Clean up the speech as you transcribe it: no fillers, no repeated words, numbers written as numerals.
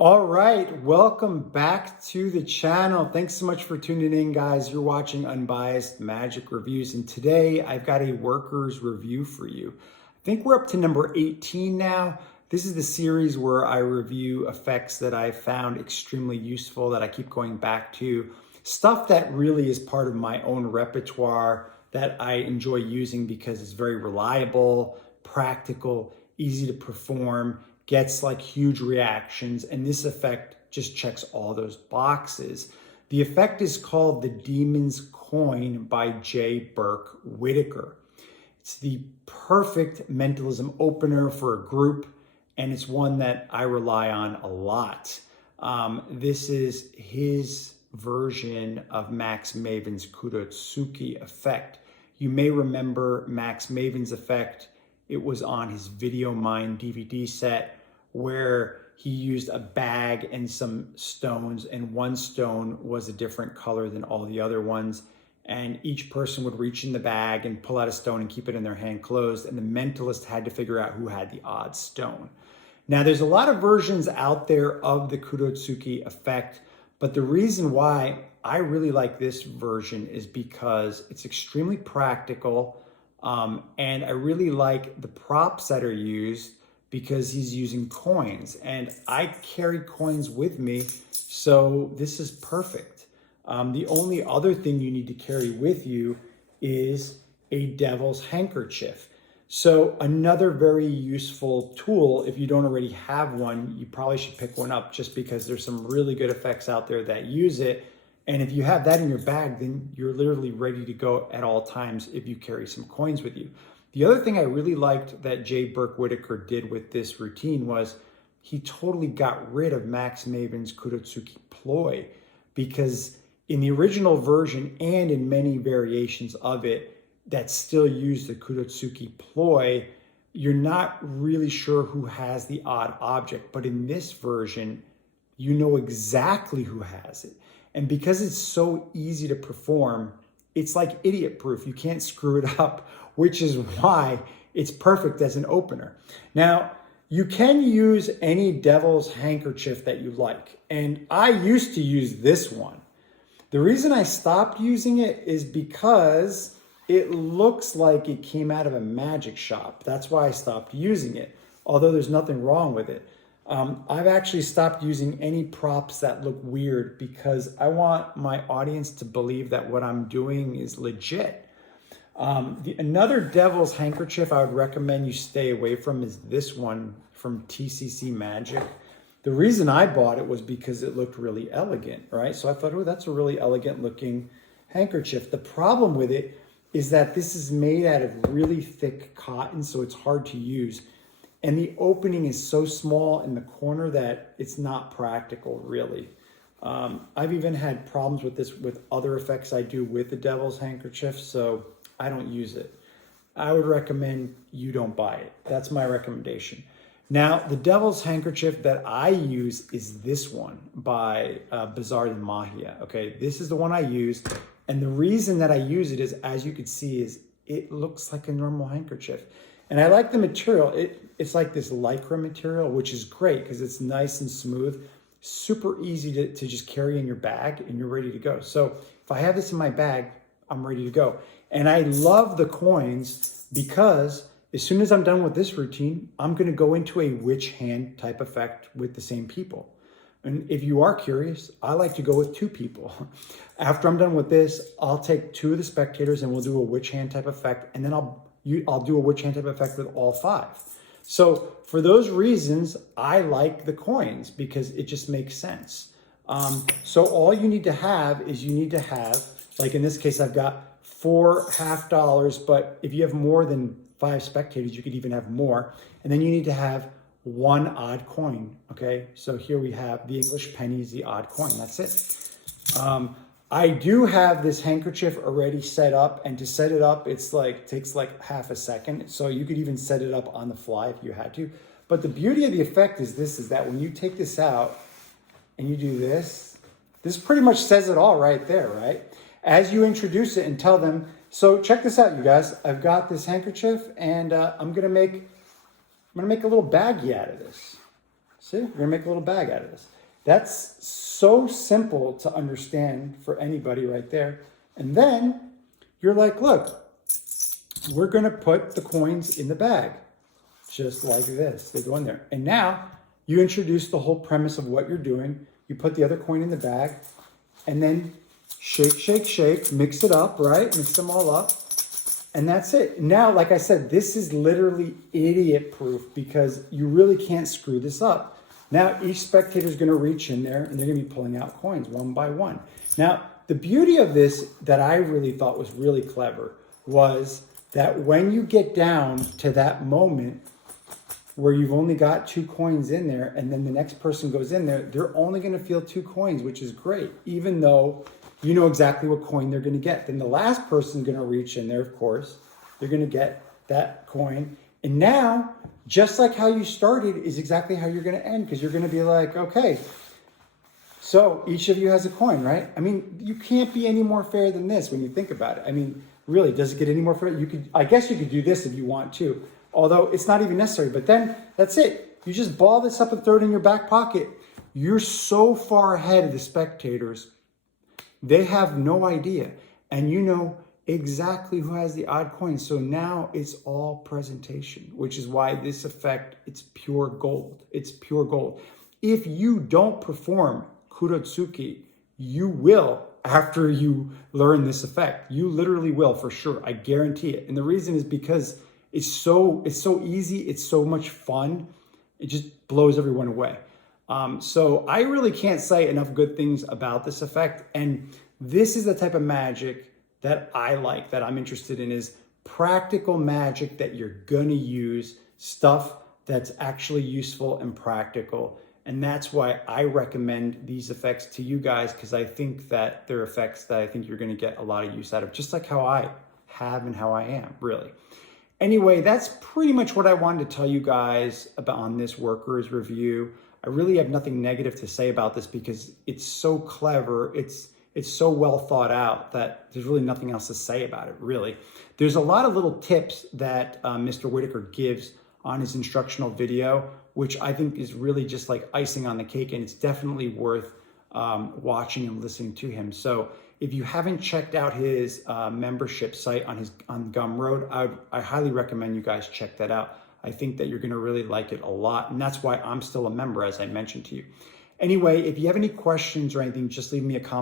All right, welcome back to the channel. Thanks so much for tuning in, guys. You're watching Unbiased Magic Reviews, and today I've got a workers review for you. I think we're up to number 18 now. This is the series where I review effects that I found extremely useful, that I keep going back to. Stuff that really is part of my own repertoire that I enjoy using because it's very reliable, practical, easy to perform, gets like huge reactions, and this effect just checks all those boxes. The effect is called the Demon's Coin by Burke Whittaker. It's the perfect mentalism opener for a group, and it's one that I rely on a lot. This is his version of Max Maven's Kudotsuki effect. You may remember Max Maven's effect. It was on his Video Mine DVD set, where he used a bag and some stones, and one stone was a different color than all the other ones. And each person would reach in the bag and pull out a stone and keep it in their hand closed. And the mentalist had to figure out who had the odd stone. Now, there's a lot of versions out there of the Kudotsuki effect, but the reason why I really like this version is because it's extremely practical. And I really like the props that are used, because he's using coins, and I carry coins with me, so this is perfect. The only other thing you need to carry with you is a devil's handkerchief. So another very useful tool, if you don't already have one, you probably should pick one up, just because there's some really good effects out there that use it. And if you have that in your bag, then you're literally ready to go at all times if you carry some coins with you. The other thing I really liked that Burke Whittaker did with this routine was he totally got rid of Max Maven's Kudotsuki ploy, because in the original version and in many variations of it that still use the Kudotsuki ploy, you're not really sure who has the odd object. But in this version, you know exactly who has it. And because it's so easy to perform, it's like idiot proof. You can't screw it up, which is why it's perfect as an opener. Now, you can use any devil's handkerchief that you like. And I used to use this one. The reason I stopped using it is because it looks like it came out of a magic shop. That's why I stopped using it, although there's nothing wrong with it. I've actually stopped using any props that look weird, because I want my audience to believe that what I'm doing is legit. Another devil's handkerchief I would recommend you stay away from is this one from TCC Magic. The reason I bought it was because it looked really elegant, right? So I thought, oh, that's a really elegant looking handkerchief. The problem with it is that this is made out of really thick cotton, so it's hard to use. And the opening is so small in the corner that it's not practical, really. I've even had problems with this with other effects I do with the devil's handkerchief, so I don't use it. I would recommend you don't buy it. That's my recommendation. Now, the devil's handkerchief that I use is this one by Bazar than Mahia. Okay, this is the one I use. And the reason that I use it is, as you can see, is it looks like a normal handkerchief. And I like the material. It's like this lycra material, which is great because it's nice and smooth, super easy to just carry in your bag, and you're ready to go. So if I have this in my bag, I'm ready to go. And I love the coins because as soon as I'm done with this routine, I'm going to go into a witch hand type effect with the same people. And if you are curious, I like to go with 2 people. After I'm done with this, I'll take 2 of the spectators and we'll do a witch hand type effect, and then I'll do a witch hand type effect with all 5. So for those reasons, I like the coins because it just makes sense. So all you need to have is like in this case, I've got 4 $half, but if you have more than 5 spectators, you could even have more. And then you need to have 1 odd coin, okay? So here we have the English penny is the odd coin, that's it. I do have this handkerchief already set up, and to set it up, takes like half a second. So you could even set it up on the fly if you had to. But the beauty of the effect is that when you take this out and you do this pretty much says it all right there, right? As you introduce it and tell them, so check this out, you guys. I've got this handkerchief, and I'm gonna make a little baggie out of this. See, we're gonna make a little bag out of this. That's so simple to understand for anybody right there. And then you're like, look, we're gonna put the coins in the bag, just like this. They go in there. And now you introduce the whole premise of what you're doing. You put the other coin in the bag and then shake, shake, shake, mix it up, right? Mix them all up. And that's it. Now, like I said, this is literally idiot proof because you really can't screw this up. Now, each spectator is going to reach in there and they're going to be pulling out coins one by one. Now, the beauty of this that I really thought was really clever was that when you get down to that moment where you've only got 2 coins in there and then the next person goes in there, they're only going to feel 2 coins, which is great, even though you know exactly what coin they're going to get. Then the last person's going to reach in there, of course. They're going to get that coin. And now, just like how you started is exactly how you're going to end, because you're going to be like, okay, so each of you has a coin, right? I mean, you can't be any more fair than this when you think about it. I mean, really, does it get any more fair? I guess you could do this if you want to, although it's not even necessary. But then that's it. You just ball this up and throw it in your back pocket. You're so far ahead of the spectators. They have no idea. And you know exactly who has the odd coin. So now it's all presentation, which is why this effect, it's pure gold. It's pure gold. If you don't perform Kurotsuki, you will after you learn this effect. You literally will, for sure. I guarantee it. And the reason is because it's so easy. It's so much fun. It just blows everyone away. So I really can't say enough good things about this effect. And this is the type of magic that I like, that I'm interested in, is practical magic that you're gonna use, stuff that's actually useful and practical. And that's why I recommend these effects to you guys, because I think that they're effects that I think you're gonna get a lot of use out of, just like how I have and how I am, really. Anyway, that's pretty much what I wanted to tell you guys about on this workers review. I really have nothing negative to say about this because it's so clever. It's so well thought out that there's really nothing else to say about it, really. There's a lot of little tips that Mr. Whittaker gives on his instructional video, which I think is really just like icing on the cake, and it's definitely worth watching and listening to him. So if you haven't checked out his membership site on Gumroad, I highly recommend you guys check that out. I think that you're going to really like it a lot. And that's why I'm still a member, as I mentioned to you. Anyway, if you have any questions or anything, just leave me a comment.